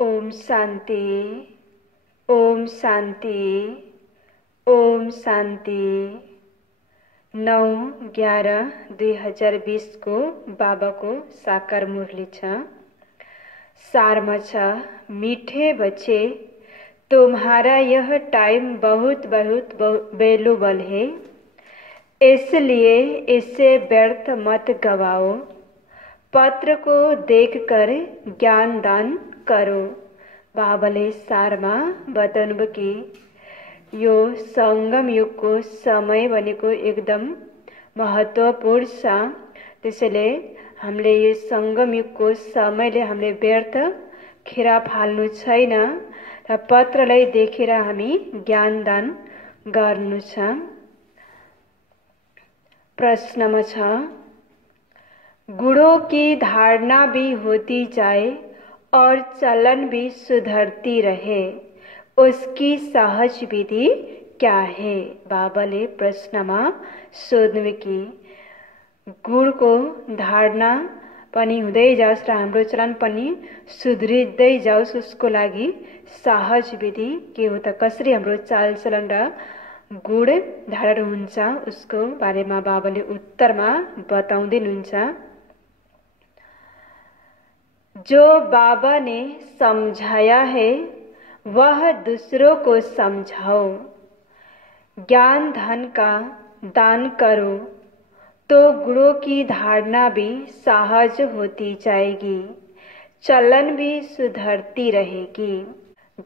ओम शांति। ओम शांति। ओम शांति। 9/11/2020 को बाबा को साकार मुरली छ। सारमा छ, मीठे बच्चे, तुम्हारा यह टाइम बहुत बहुत वैल्यूबल है, इसलिए इसे व्यर्थ मत गवाओ। पत्र को देखकर ज्ञान दान करो। बाबाले सारमा बताउनु कि यो संगम युगको समय भनेको एकदम महत्त्वपूर्ण छ। त्यसैले हामीले यो संगम युगको समयले हामीले व्यर्थ खेरा फाल्नु छैन र पत्रलाई देखेर हामी ज्ञान दान गर्नु छ। प्रश्नमा छ, गुणों की धारणा भी होती जाए और चलन भी सुधरती रहे, उसकी सहज विधि क्या है? बाबाले प्रश्नमा सोध्नु कि गुणको धारणा पनि हुँदै जाओस् र हाम्रो चलन पनि सुध्रिँदै जाओस्, उसको लागि सहज विधि के हो त? कसरी हाम्रो चालचलन र गुण धारण हुन्छ उसको बारेमा बाबाले उत्तरमा बताउँदै हुनुहुन्छ। जो बाबा ने समझाया है वह दूसरों को समझाओ। ज्ञान धन का दान करो तो गुणों की धारणा भी सहज होती जाएगी, चलन भी सुधरती रहेगी।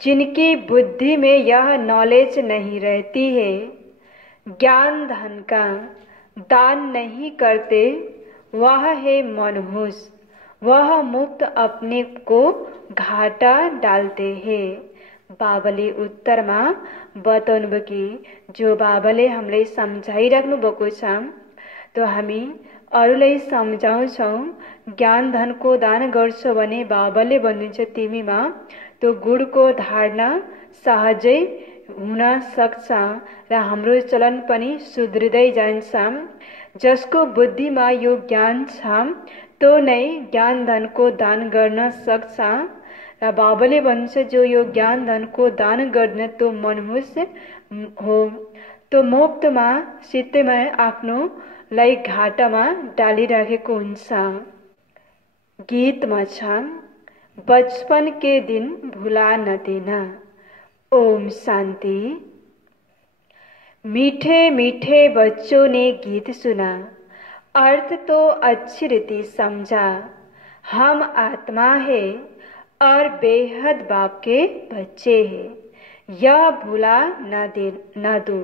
जिनकी बुद्धि में यह नॉलेज नहीं रहती है, ज्ञान धन का दान नहीं करते, वह है मनहूस, वह मुक्त अपने को घाटा डालते हैं। बाबाले उत्तरमा बताउनु कि जो बाबाले हामीलाई सम्झाइराख्नु भएको छ, तो हामी अरूलाई सम्झाउँछौँ। ज्ञान धनको दान गर्छौ भने बाबाले भन्नुहुन्छ तिमीमा त्यो गुणको धारणा सहजै हुन सक्छ र हाम्रो चलन पनि सुध्रिँदै जान्छ। जसको बुद्धिमा यो ज्ञान छ तो नै ज्ञान धनको दान गर्न सक्छ र बाबाले भन्छ जो यो ज्ञान धनको दान गर्न तो मनहुस हो, तो मुक्तमा सित्तैमा आफ्नोलाई घाटामा डालिराखेको हुन्छ। गीतमा छ, बचपन के दिन भुला न देना। ओम शांति। मीठे मीठे बच्चों ने गीत सुना, अर्थ तो अच्छी रीति समझा। हम आत्मा है और बेहद बाप के बच्चे हैं, यह भुला न दो।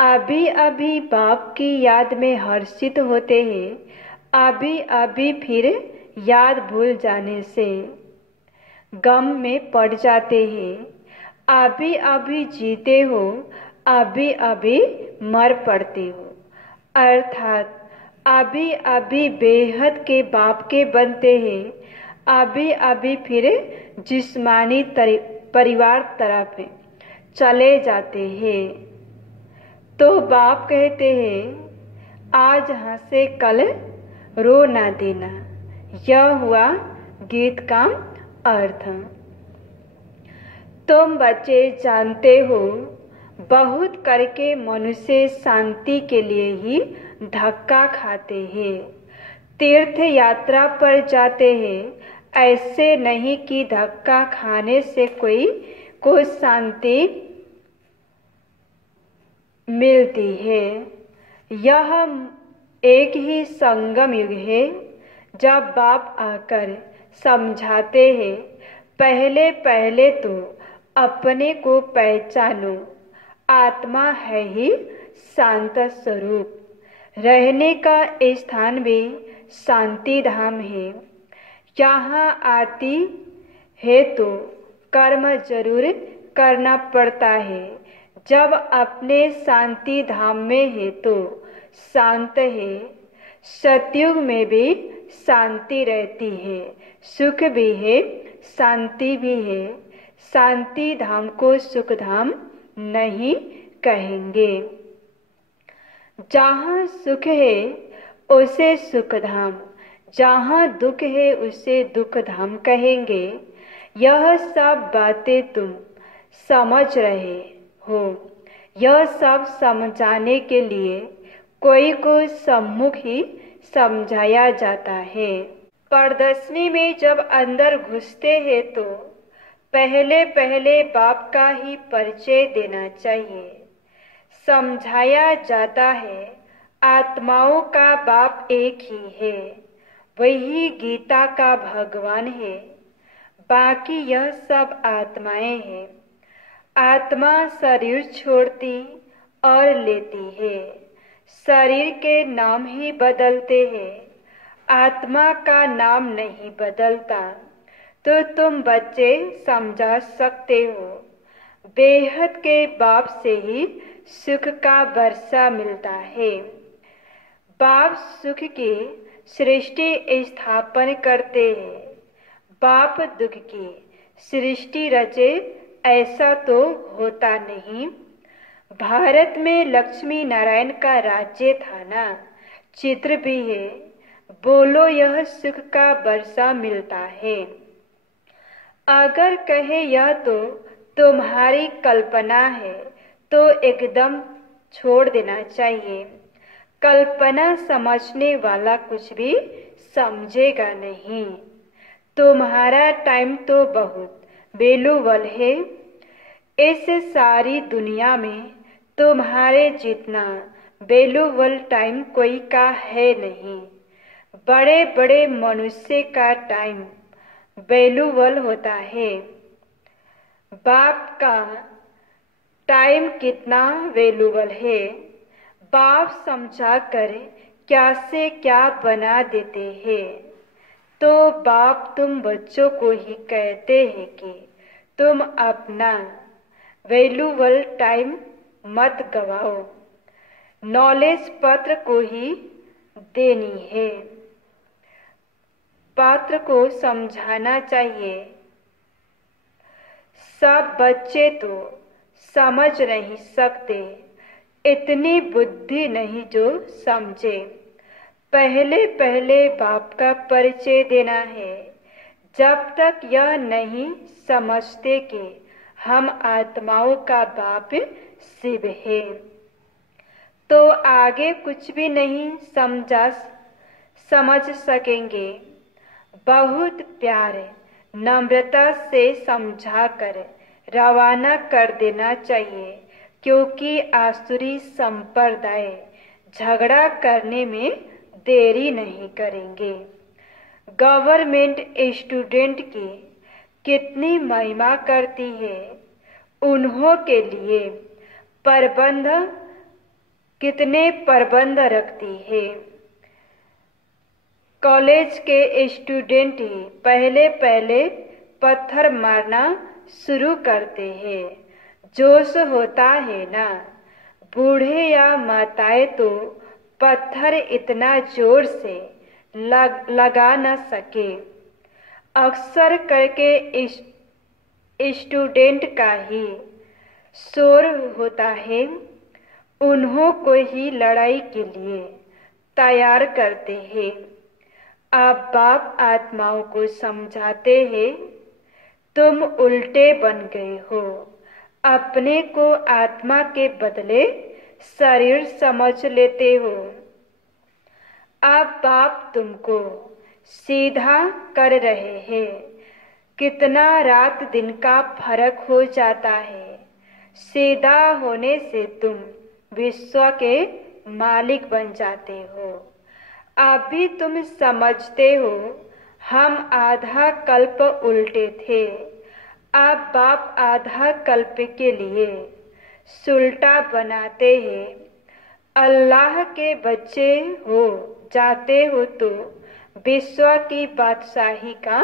अभी अभी बाप की याद में हर्षित होते हैं, अभी अभी फिर याद भूल जाने से गम में पड़ जाते हैं। अभी अभी जीते हो, अभी अभी मर पड़ते हो। अर्थात अभी अभी बेहद के बाप के बनते हैं, अभी अभी फिर जिस्मानी परिवार तरफ चले जाते हैं। तो बाप कहते हैं, आज हंसे कल रो ना देना। यह हुआ गीत का अर्थ। तुम बच्चे जानते हो, बहुत करके मनुष्य शांति के लिए ही धक्का खाते हैं, तीर्थ यात्रा पर जाते हैं। ऐसे नहीं कि धक्का खाने से कोई शांति मिलती है। यह एक ही संगम युग है जब बाप आकर समझाते हैं, पहले पहले तो अपने को पहचानो, आत्मा है ही शांत स्वरूप। रहने का स्थान भी शांति धाम है। यहाँ आती है तो कर्म जरूर करना पड़ता है। जब अपने शांति धाम में है तो शांत है। सतयुग में भी शांति रहती है, सुख भी है, शांति भी है। शांति धाम को सुख धाम नहीं कहेंगे। जहाँ सुख है उसे सुख धाम, जहाँ दुख है उसे दुख धाम कहेंगे। यह सब बातें तुम समझ रहे हो। यह सब समझाने के लिए कोई को सम्मुख ही समझाया जाता है। प्रदर्शनी में जब अंदर घुसते हैं तो पहले पहले बाप का ही परिचय देना चाहिए। समझाया जाता है आत्माओं का बाप एक ही है, वही गीता का भगवान है, बाकी यह सब आत्माएं हैं। आत्मा शरीर छोड़ती और लेती है, शरीर के नाम ही बदलते हैं, आत्मा का नाम नहीं बदलता। तो तुम बच्चे समझा सकते हो, बेहद के बाप से ही सुख का वर्षा मिलता है। बाप सुख की सृष्टि स्थापन करते हैं, बाप दुख की सृष्टि रचे ऐसा तो होता नहीं। भारत में लक्ष्मी नारायण का राज्य था ना, चित्र भी है। बोलो यह सुख का वर्षा मिलता है। अगर कहे यह तो तुम्हारी कल्पना है तो एकदम छोड़ देना चाहिए। कल्पना समझने वाला कुछ भी समझेगा नहीं। तुम्हारा टाइम तो बहुत वैल्यूएबल है। इस सारी दुनिया में तुम्हारे जितना वैल्यूएबल टाइम कोई का है नहीं। बड़े बड़े मनुष्य का टाइम वैल्यूएबल होता है। बाप का टाइम कितना वैल्यूएबल है। बाप समझा कर क्या से क्या बना देते हैं। तो बाप तुम बच्चों को ही कहते हैं कि तुम अपना वैल्यूएबल टाइम मत गवाओ। नॉलेज पत्र को ही देनी है। पात्र को समझाना चाहिए। सब बच्चे तो समझ नहीं सकते, इतनी बुद्धि नहीं जो समझे। पहले पहले बाप का परिचय देना है। जब तक यह नहीं समझते कि हम आत्माओं का बाप शिव है, तो आगे कुछ भी नहीं समझ सकेंगे। बहुत प्यार नम्रता से समझाकर रवाना कर देना चाहिए, क्योंकि आसुरी संप्रदाय झगड़ा करने में देरी नहीं करेंगे। गवर्नमेंट स्टूडेंट की कितनी महिमा करती है, उन्हों के लिए प्रबंध कितने प्रबंध रखती है। कॉलेज के स्टूडेंट ही पहले पहले पत्थर मारना शुरू करते हैं। जोश होता है ना, बूढ़े या माताएं तो पत्थर इतना जोर से लगा न सके। अक्सर करके स्टूडेंट का ही शोर होता है। उन्हों को ही लड़ाई के लिए तैयार करते हैं। अब बाप आत्माओं को समझाते हैं, तुम उल्टे बन गए हो। अपने को आत्मा के बदले शरीर समझ लेते हो। अब बाप तुमको सीधा कर रहे हैं। कितना रात दिन का फर्क हो जाता है। सीधा होने से तुम विश्व के मालिक बन जाते हो। अभी तुम समझते हो हम आधा कल्प उल्टे थे। अब बाप आधा कल्प के लिए सुलटा बनाते हैं। अल्लाह के बच्चे हो जाते हो तो विश्व की बादशाही का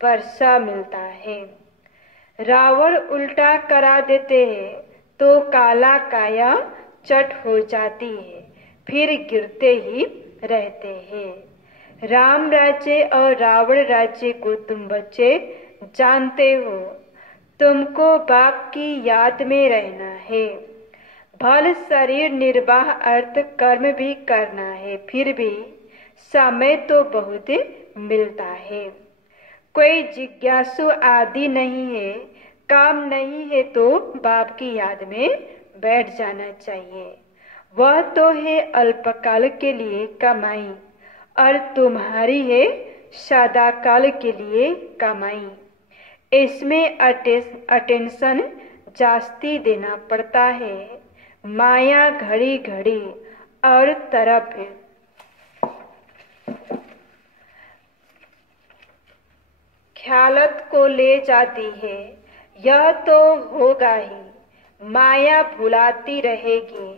वर्षा मिलता है। रावण उल्टा करा देते हैं तो काला काया चट हो जाती है, फिर गिरते ही रहते हैं। राम राज्य और रावण राज्य को तुम बच्चे जानते हो। तुमको बाप की याद में रहना है। भल शरीर निर्वाह अर्थ कर्म भी करना है, फिर भी समय तो बहुत मिलता है। कोई जिज्ञासु आदि नहीं है, काम नहीं है तो बाप की याद में बैठ जाना चाहिए। वह तो है अल्पकाल के लिए कमाई और तुम्हारी है सदाकाल के लिए कमाई। इसमें अटेंशन जास्ती देना पड़ता है। माया घड़ी घड़ी और तरफ ख्यालत को ले जाती है, यह तो होगा ही। माया भुलाती रहेगी।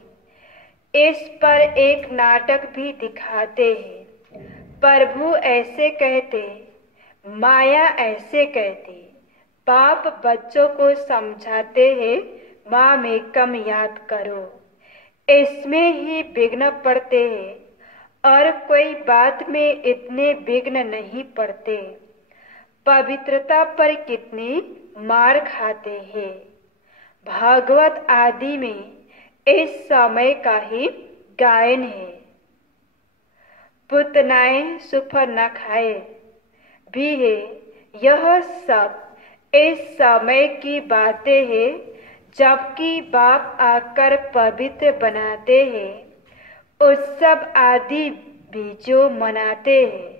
इस पर एक नाटक भी दिखाते हैं। प्रभु ऐसे कहते, माया ऐसे कहती। बाप बच्चों को समझाते हैं, माँ में कम याद करो। इसमें ही विघ्न पड़ते हैं और कोई बात में इतने विघ्न नहीं पड़ते। पवित्रता पर कितनी मार खाते हैं। भागवत आदि में इस समय का ही गायन है। पुतनाएं सुफर न खाए भी है। यह सब इस समय की बातें हैं, जबकि बाप आकर पवित्र बनाते हैं। उत्सव आदि भी जो मनाते हैं,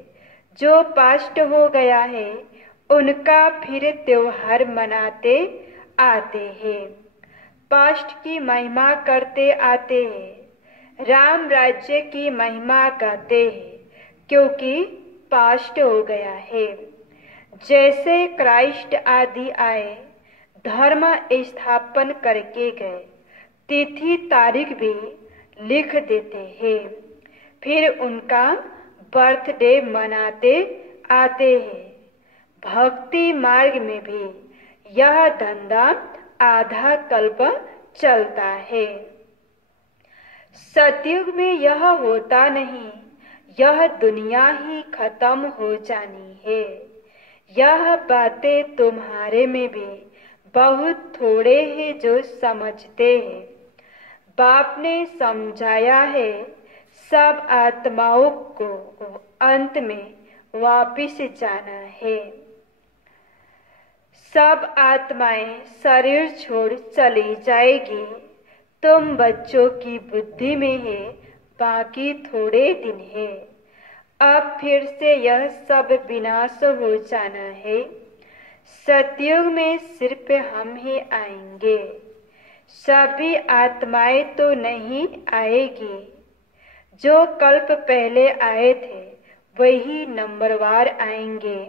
जो पास्ट हो गया है उनका फिर त्योहार मनाते आते हैं। पास्ट की महिमा करते आते हैं। राम राज्य की महिमा गाते हैं, क्योंकि पास्ट हो गया है। जैसे क्राइस्ट आदि आए, धर्म स्थापन करके गए, तिथि तारीख भी लिख देते हैं, फिर उनका बर्थडे मनाते आते हैं। भक्ति मार्ग में भी यह धंधा आधा कल्प चलता है। सतयुग में यह होता नहीं, यह दुनिया ही खत्म हो जानी है। यह बातें तुम्हारे में भी बहुत थोड़े हैं जो समझते हैं। बाप ने समझाया है, सब आत्माओं को अंत में वापिस जाना है। सब आत्माएं शरीर छोड़ चली जाएगी। तुम बच्चों की बुद्धि में है, बाकी थोड़े दिन है। अब फिर से यह सब विनाश हो जाना है। सतयुग में सिर्फ हम ही आएंगे, सभी आत्माएं तो नहीं आएगी। जो कल्प पहले आए थे वही नंबरवार आएंगे।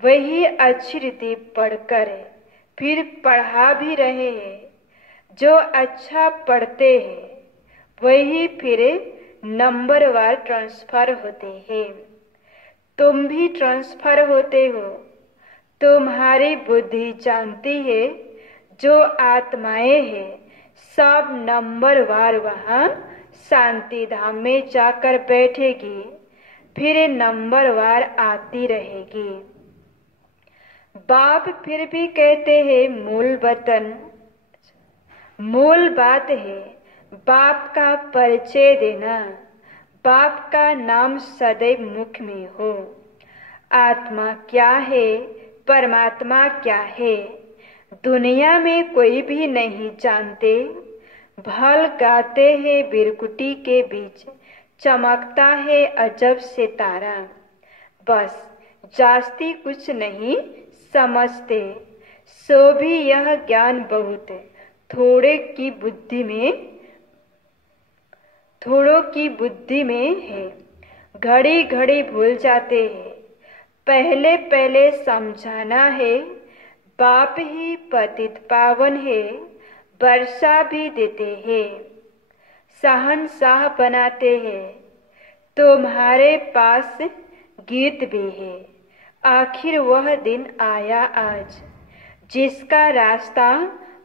वही अच्छी रीति पढ़कर फिर पढ़ा भी रहे हैं। जो अच्छा पढ़ते हैं वही फिर नंबरवार ट्रांसफर होते हैं। तुम भी ट्रांसफर होते हो। तुम्हारी बुद्धि जानती है, जो आत्माएं हैं सब नंबरवार वहां शांति धाम में जाकर बैठेगी, फिर नंबरवार आती रहेगी। बाप फिर भी कहते हैं, मूल वतन, मूल बात है बाप का परिचय देना। बाप का नाम सदैव मुख में हो। आत्मा क्या है, परमात्मा क्या है, दुनिया में कोई भी नहीं जानते। भल गाते हैं बिरकुटी के बीच, चमकता है अजब सितारा। बस जास्ती कुछ नहीं समझते। सो भी यह ज्ञान बहुत थोड़ों की बुद्धि में है। घड़ी घड़ी भूल जाते हैं। पहले पहले समझाना है। बाप ही पतित पावन है, वर्षा भी देते हैं, शहंशाह बनाते हैं। तुम्हारे पास गीत भी है। आखिर वह दिन आया आज, जिसका रास्ता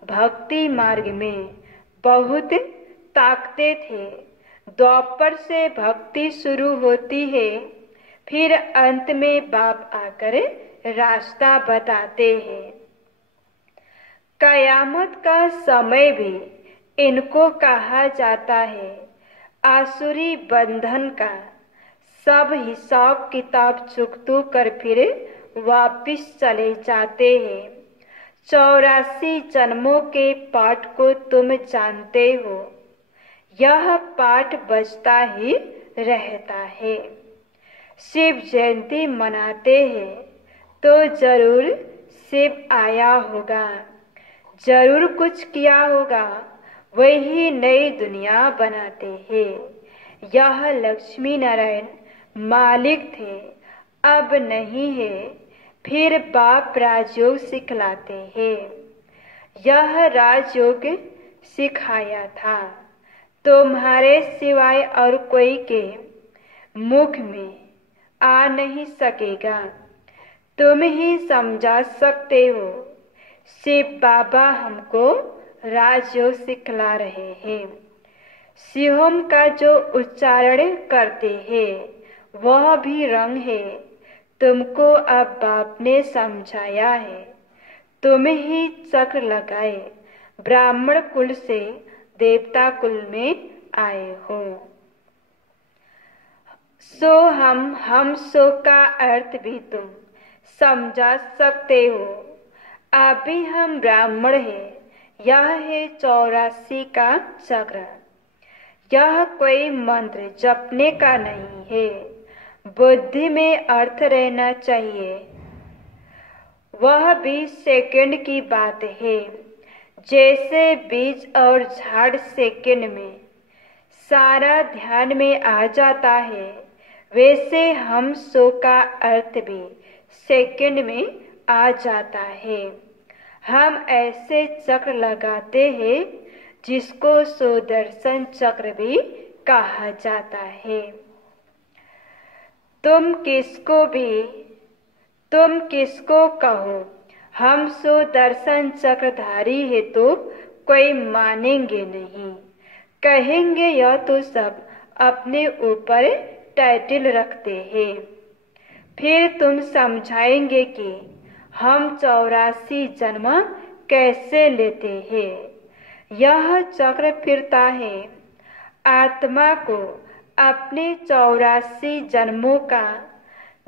भक्ति मार्ग में बहुत ताकते थे। द्वापर से भक्ति शुरू होती है, फिर अंत में बाप आकर रास्ता बताते हैं। कयामत का समय भी इनको कहा जाता है। आसुरी बंधन का सब हिसाब किताब चुकतू कर फिर वापिस चले जाते हैं। 84 जन्मों के पाठ को तुम जानते हो, यह पाठ बजता ही रहता है। शिव जयंती मनाते हैं तो जरूर शिव आया होगा, जरूर कुछ किया होगा, वही नई दुनिया बनाते हैं। यह लक्ष्मी नारायण मालिक थे, अब नहीं है, फिर बाप राजयोग सिखलाते हैं। यह राजयोग सिखाया था, तुम्हारे सिवाय और कोई के मुख में आ नहीं सकेगा, तुम ही समझा सकते हो। शिव बाबा हमको राजयोग सिखला रहे हैं। शिवम का जो उच्चारण करते हैं वह भी रंग है, तुमको अब बाप ने समझाया है। तुम ही चक्र लगाए ब्राह्मण कुल से देवता कुल में आए हो। सो हम सो का अर्थ भी तुम समझा सकते हो। अभी हम ब्राह्मण हैं, यह है 84 का चक्र। यह कोई मंत्र जपने का नहीं है, बुद्धि में अर्थ रहना चाहिए। वह 20 सेकंड की बात है, जैसे बीज और झाड़ सेकंड में सारा ध्यान में आ जाता है, वैसे हम सो का अर्थ भी सेकंड में आ जाता है। हम ऐसे चक्र लगाते हैं जिसको सुदर्शन चक्र भी कहा जाता है। तुम किसको कहो, हम सुदर्शन चक्रधारी है तो कोई मानेंगे नहीं, कहेंगे यह तो सब अपने ऊपर टाइटल रखते हैं। फिर तुम समझाएंगे कि हम 84 जन्म कैसे लेते हैं। यह चक्र फिरता है, आत्मा को अपने 84 जन्मों का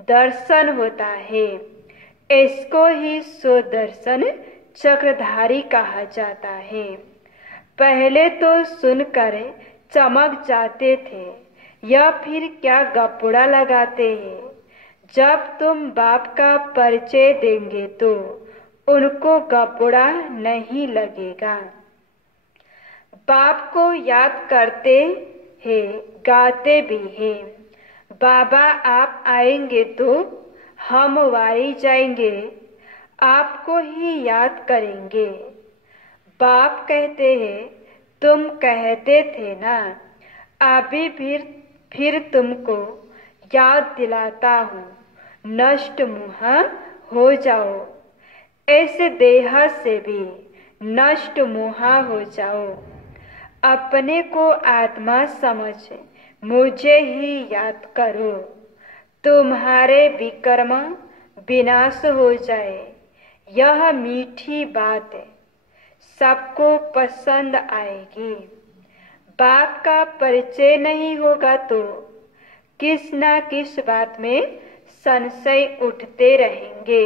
दर्शन होता है। इसको ही सुदर्शन चक्रधारी कहा जाता है। पहले तो सुनकर चमक जाते थे, या फिर क्या गपुड़ा लगाते हैं। जब तुम बाप का परिचय देंगे तो उनको गपुड़ा नहीं लगेगा। बाप को याद करते हैं, गाते भी हैं। बाबा आप आएंगे तो हम वारी जाएंगे, आपको ही याद करेंगे। बाप कहते हैं तुम कहते थे ना, अभी फिर तुमको याद दिलाता हूँ, नष्ट मुह हो जाओ, इस देह से भी नष्ट मुह हो जाओ। अपने को आत्मा समझ मुझे ही याद करो, तुम्हारे विकर्म विनाश हो जाए। यह मीठी बात सबको पसंद आएगी। बाप का परिचय नहीं होगा तो किस ना किस बात में संशय उठते रहेंगे।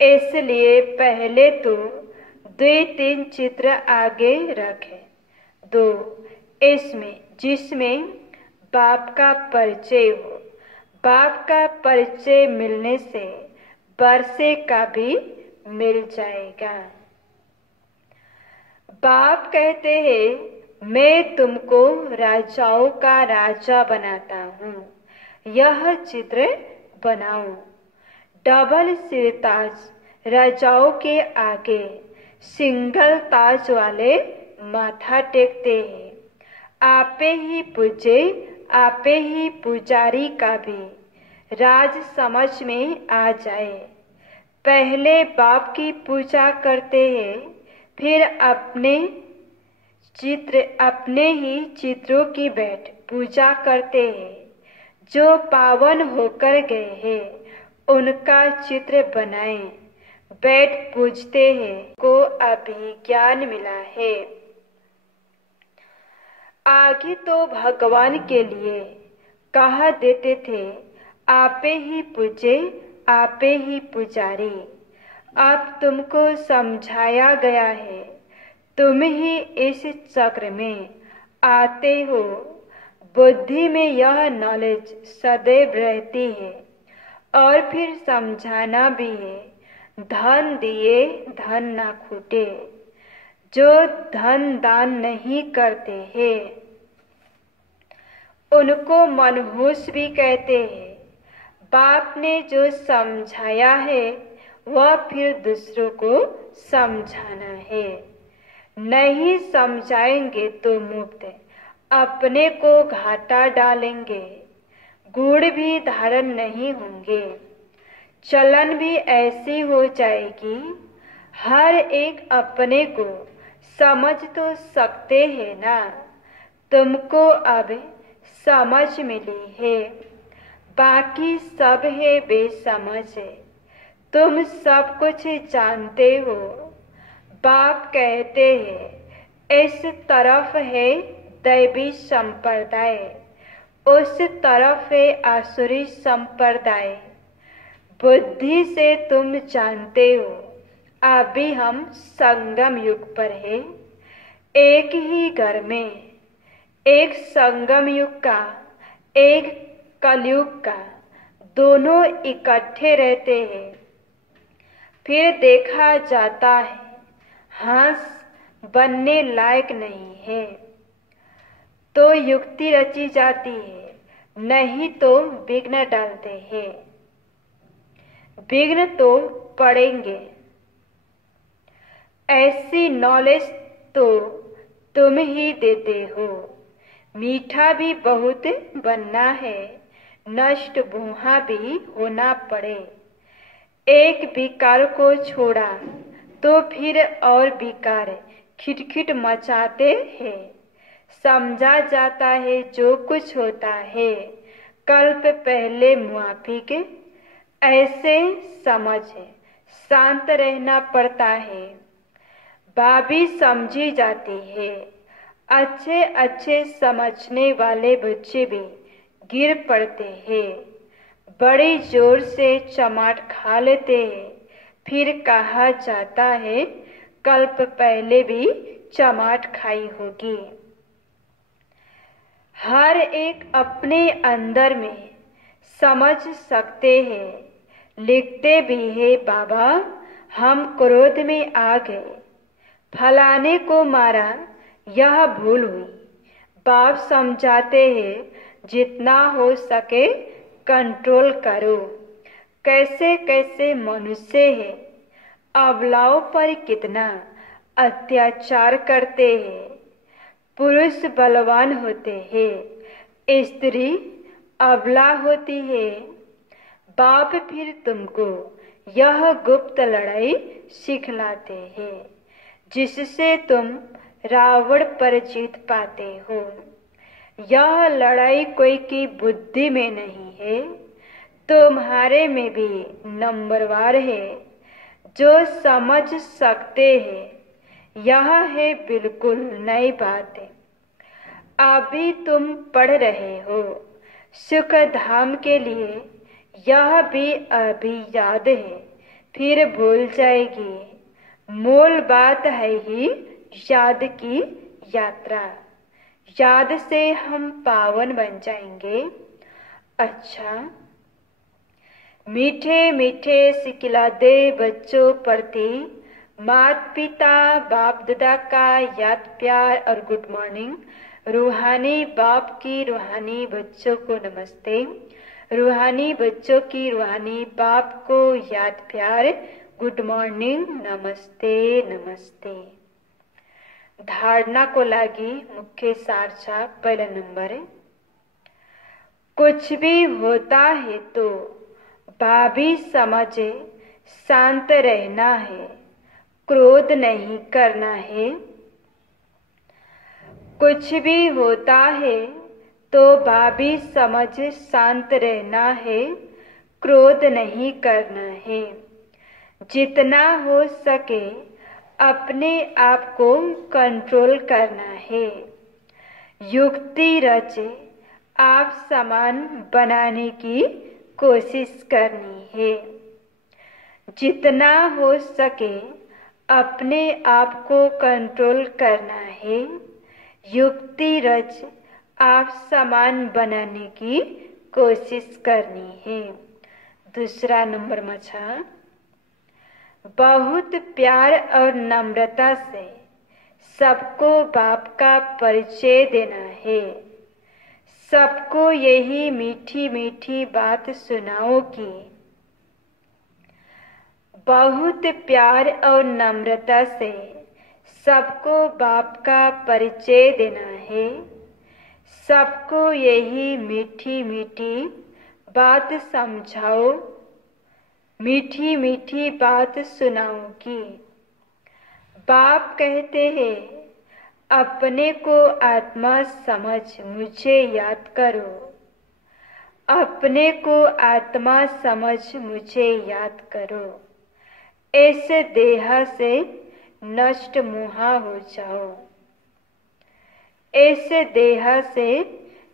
इसलिए पहले तो 2-3 चित्र आगे रखें, 2 इसमें जिसमें बाप का परिचय हो। बाप का परिचय मिलने से वर्षे का भी मिल जाएगा। बाप कहते हैं मैं तुमको राजाओं का राजा बनाता हूँ, यह चित्र बनाओ। डबल सिरताज राजाओं के आगे सिंगल ताज वाले माथा टेकते हैं। आपे ही पूजे, आपे ही पुजारी का भी राज समझ में आ जाए। पहले बाप की पूजा करते हैं, फिर अपने ही चित्रों की बैठ पूजा करते हैं। जो पावन होकर गए हैं उनका चित्र बनाएं, बैठ पूजते हैं को अभी ज्ञान मिला है। आगे तो भगवान के लिए कहा देते थे आपे ही पूजे, आपे ही पुजारी। अब तुमको समझाया गया है, तुम ही इस चक्र में आते हो। बुद्धि में यह नॉलेज सदैव रहती है और फिर समझाना भी है, धन दिए धन ना छूटे। जो धन दान नहीं करते हैं उनको मनहूस भी कहते हैं। बाप ने जो समझाया है वह फिर दूसरों को समझाना है। नहीं समझाएंगे तो मुफ्त अपने को घाटा डालेंगे। गुण भी धारण नहीं होंगे, चलन भी ऐसी हो जाएगी। हर एक अपने को समझ तो सकते हैं ना। तुमको अब समझ मिली है, बाकी सब है बेसमझ। तुम सब कुछ जानते हो। बाप कहते हैं इस तरफ है दैवी संप्रदाय, उस तरफ है आसुरी संप्रदाय। बुद्धि से तुम जानते हो अभी हम संगम युग पर है। एक ही घर में एक संगम युग का एक कलयुग का, दोनों इकट्ठे रहते हैं। फिर देखा जाता है हंस बनने लायक नहीं है तो युक्ति रची जाती है, नहीं तो विघ्न डालते हैं। विघ्न तो पड़ेंगे। ऐसी नॉलेज तो तुम ही देते हो। मीठा भी बहुत बनना है, नष्ट भूहा भी होना पड़े। एक विकार को छोड़ा तो फिर और विकार खिटखिट मचाते हैं। समझा जाता है जो कुछ होता है कल्प पहले मुआफिक। ऐसे समझ शांत रहना पड़ता है। बाबी समझी जाती है। अच्छे अच्छे समझने वाले बच्चे भी गिर पड़ते हैं, बड़ी जोर से चमाट खा लेते हैं। फिर कहा जाता है कल्प पहले भी चमाट खाई होगी। हर एक अपने अंदर में समझ सकते हैं। लिखते भी है बाबा हम क्रोध में आ गए, फलाने को मारा, यह भूल हुई। बाप समझाते हैं जितना हो सके कंट्रोल करो। कैसे कैसे मनुष्य है, अबलाओं पर कितना अत्याचार करते हैं। पुरुष बलवान होते हैं, स्त्री अबला होती है। बाप फिर तुमको यह गुप्त लड़ाई सिखलाते हैं जिससे तुम रावण पर जीत पाते हो। यह लड़ाई कोई की बुद्धि में नहीं है, तुम्हारे में भी नंबरवार है। जो समझ सकते हैं यह है बिल्कुल नई बात है। अभी तुम पढ़ रहे हो सुख धाम के लिए, यह भी अभी याद है फिर भूल जाएगी। मूल बात है ही याद की यात्रा। याद से हम पावन बन जाएंगे। अच्छा, मीठे मीठे सिखला दे बच्चों प्रति माता पिता बाप दादा का याद प्यार और गुड मॉर्निंग। रूहानी बाप की रूहानी बच्चों को नमस्ते। रूहानी बच्चों की रूहानी बाप को याद प्यार गुड मॉर्निंग, नमस्ते नमस्ते। धारणा को लागी मुख्य सारछा पहला नंबर है। कुछ भी होता है तो भाभी समझे शांत रहना है, क्रोध नहीं करना है। कुछ भी होता है तो भाभी समझ शांत रहना है, क्रोध नहीं करना है। जितना हो सके अपने आप को कंट्रोल करना है। युक्ति रचे आप समान बनाने की कोशिश करनी है। जितना हो सके अपने आप को कंट्रोल करना है। युक्ति रच आप समान बनाने की कोशिश करनी है। दूसरा नंबर में था, बहुत प्यार और नम्रता से सबको बाप का परिचय देना है। सबको यही मीठी मीठी बात सुनाओ कि बहुत प्यार और नम्रता से सबको बाप का परिचय देना है। सबको यही मीठी मीठी बात समझाओ, मीठी मीठी बात सुनाओ कि बाप कहते हैं, अपने को आत्मा समझ मुझे याद करो। अपने को आत्मा समझ मुझे याद करो। ऐसे देह से नष्ट मुहा हो जाओ। ऐसे देह से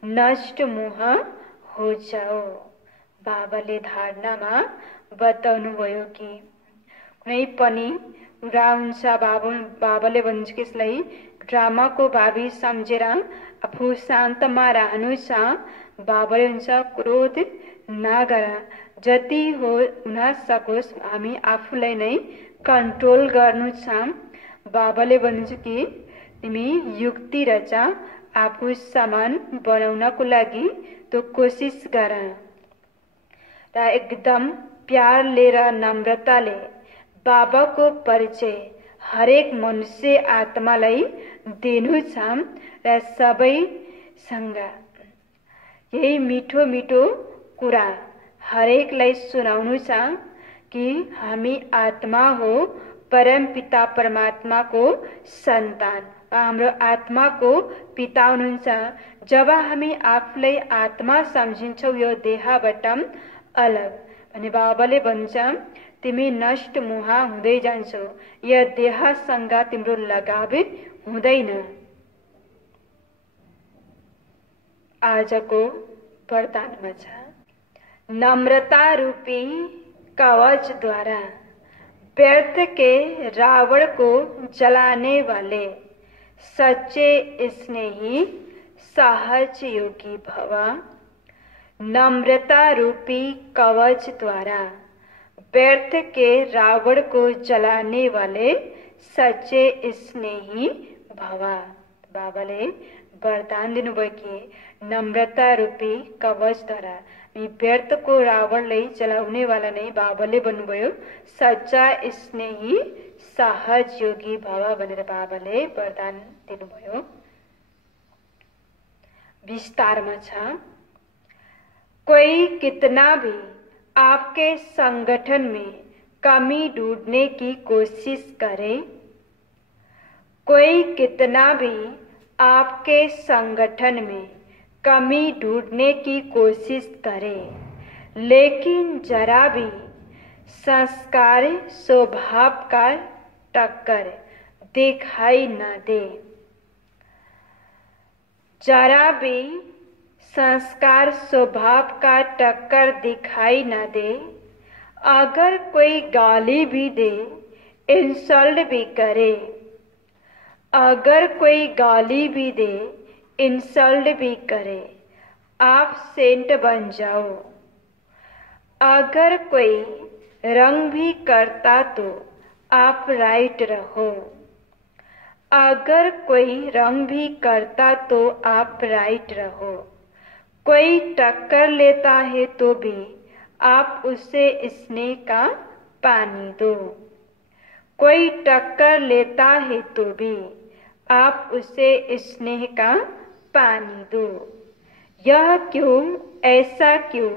नष्ट मुहा हो जाओ। बाबाले धारणामा बताउनुभयो कि कुनै पनि कुरा हुन्छ, बाबाले भन्नुहुन्छ कि यसलाई ड्रामाको भावी सम्झेर आफू शान्तमा रहनु छ। बाबाले हुन्छ क्रोध नगर, जति हो हुन सकोस् हामी आफूलाई नै कन्ट्रोल गर्नु छ। बाबाले भन्नुहुन्छ कि तिमी युक्ति रच आफू समान बनाउनको लागि तो कोसिस गर र एकदम प्यारले र नम्रताले बाबाको परिचय हरेक मनुष्य आत्मालाई दिनु छ र सबैसँग यही मिठो मिठो कुरा हरेकलाई सुनाउनु छ कि हामी आत्मा हो, परम पिता परमात्माको सन्तान। हाम्रो आत्माको पिता हुनुहुन्छ। जब हामी आफूलाई आत्मा सम्झिन्छौँ यो देहबाट अलग भने बाबाले भन्छ तिमी नष्ट मुहा हुँदै जान्छौ, यो देहसँग तिम्रो लगाव हुँदैन। आजको वरदानमा छ, नम्रता रूपी कवच द्वारा व्यर्थ के रावण को जलाने वाले सच्चे स्नेही सहज योगी भव। नम्रता रूपी कवच द्वारा व्यर्थ के रावण को जलाने वाले सच्चे स्नेही भव। बाबाले वरदान दिनुभयो कि नम्रता रूपी कवच द्वारा व्यर्थ को रावणलाई जलाउने वाला नै बाबाले भन्नुभयो सच्चा स्नेही सहज योगी भव भनेर बाबाले वरदान दिनुभयो। विस्तारमा छ, कोई कितना भी आपके संगठन में कमी ढूंढने की कोशिश करे, कोई कितना भी आपके संगठन में कमी ढूंढने की कोशिश करे, लेकिन जरा भी संस्कार स्वभाव का टक्कर दिखाई न दे। जरा भी संस्कार स्वभाव का टक्कर दिखाई न दे। अगर कोई गाली भी दे, इंसल्ट भी करे, अगर कोई गाली भी दे, इंसल्ट भी करे, आप सेंट बन जाओ। अगर कोई रंग भी करता तो आप राइट रहो। अगर कोई रंग भी करता तो आप राइट रहो। कोई टक्कर लेता है तो भी आप उसे स्नेह का पानी दो। कोई टक्कर लेता है तो भी आप उसे स्नेह का पानी दो। यह क्यों, ऐसा क्यों,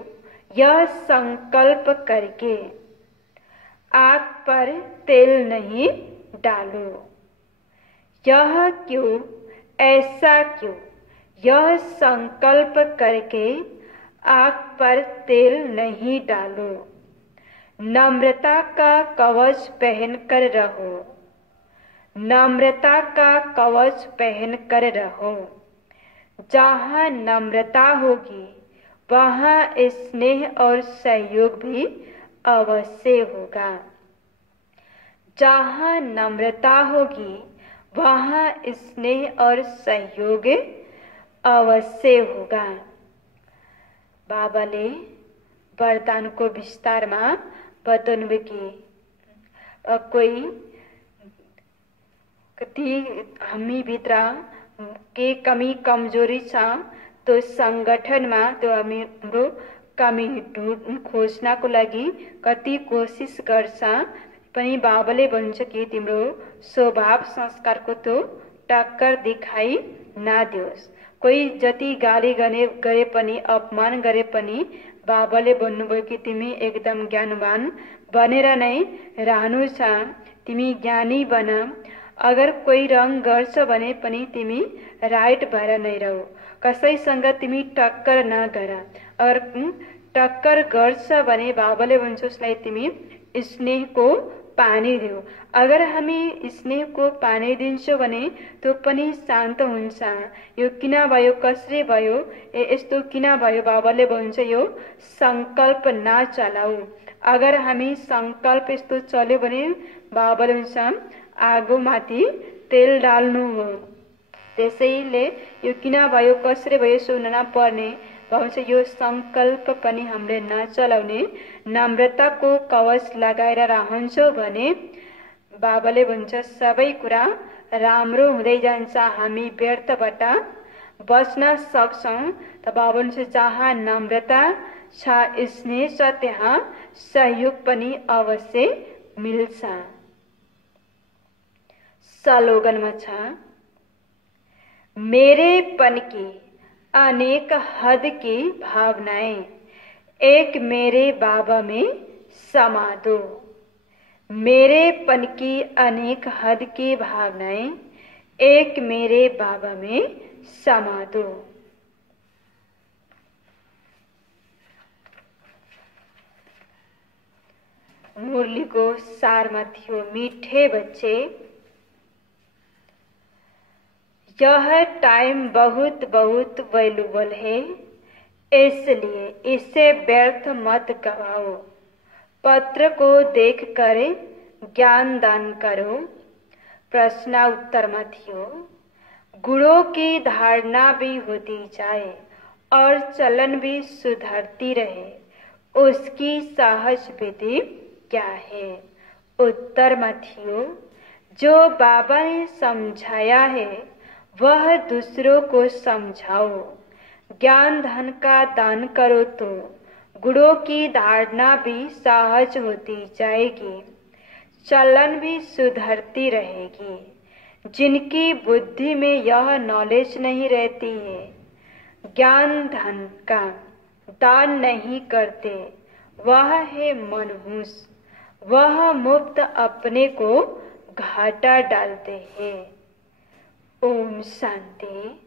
यह संकल्प करके आग पर तेल नहीं डालो। यह क्यों, ऐसा क्यों, यह संकल्प करके आग पर तेल नहीं डालो। नम्रता का कवच पहनकर रहो। नम्रता का कवच पहनकर रहो। जहाँ नम्रता होगी वहाँ स्नेह और सहयोग भी अवश्य होगा। जहाँ नम्रता होगी वहाँ स्नेह और सहयोग अवश्य होगा। बाबाले वरदानको विस्तारमा बताउनु कि कोही कति हामीभित्र के कमी कमजोरी छ त्यो संगठनमा त्यो हाम्रो कमी खोज्नको लागि कति कोसिस गर्छ पनि बाबाले भन्छ कि तिम्रो स्वभाव संस्कारको त्यो टक्कर दिखाई नदियोस्। कोही जति गाली गरे पनि अपमान गरे पनि बाबाले भन्नुभयो कि तिमी एकदम ज्ञानवान बनेर नै रहनु छ, तिमी ज्ञानी बन। अगर कोही रङ गर्छ भने पनि तिमी राइट भएर नै रहौ, कसैसँग तिमी टक्कर नगर। अगर टक्कर गर्छ भने बाबाले भन्छ उसलाई तिमी स्नेहको पानी दियो। अगर हामी स्नेहको पानी दिन्छौँ भने त्यो पनि शान्त हुन्छ। यो किन भयो, कसरी भयो, यस्तो किन भयो, बाबाले भन्छ यो संकल्प नचलाऊ। अगर हामी संकल्प यस्तो चल्यो भने बाबाले भन्छ आगो माथि तेल डाल्नु हो। त्यसैले यो किन भयो, कसरी भयो सुन्न नपर्ने भन्छ। यो संकल्प पनि हामीले नचलाउने, नम्रताको कवच लगाएर रहन्छौँ भने बाबाले भन्छ सबै कुरा राम्रो हुँदै जान्छ, हामी व्यर्थबाट बच्न सक्छौँ। त बाबा भन्छ जहाँ नम्रता छ, स्नेह छ, त्यहाँ सहयोग पनि अवश्य मिल्छ। स्लोगनमा छ मेरेपन की अनेक हद की भावनाएं एक मेरे बाबा में समा दो। मेरेपन की अनेक हद की भावनाएं एक मेरे बाबा में समा दो। मुरली को सारमा थियो मीठे बच्चे, यह टाइम बहुत बहुत वैल्यूबल है, इसलिए इसे व्यर्थ मत गवाओ। पत्र को देख कर ज्ञान दान करो। प्रश्न उत्तर में थियो गुणों की धारणा भी होती जाए और चलन भी सुधरती रहे, उसकी सहज विधि क्या है? उत्तर में थियो जो बाबा ने समझाया है वह दूसरों को समझाओ। ज्ञान धन का दान करो तो गुणों की धारणा भी सहज होती जाएगी, चलन भी सुधरती रहेगी। जिनकी बुद्धि में यह नॉलेज नहीं रहती है, ज्ञान धन का दान नहीं करते, वह है मनहूस, वह मुफ्त अपने को घाटा डालते हैं। ओम शांति।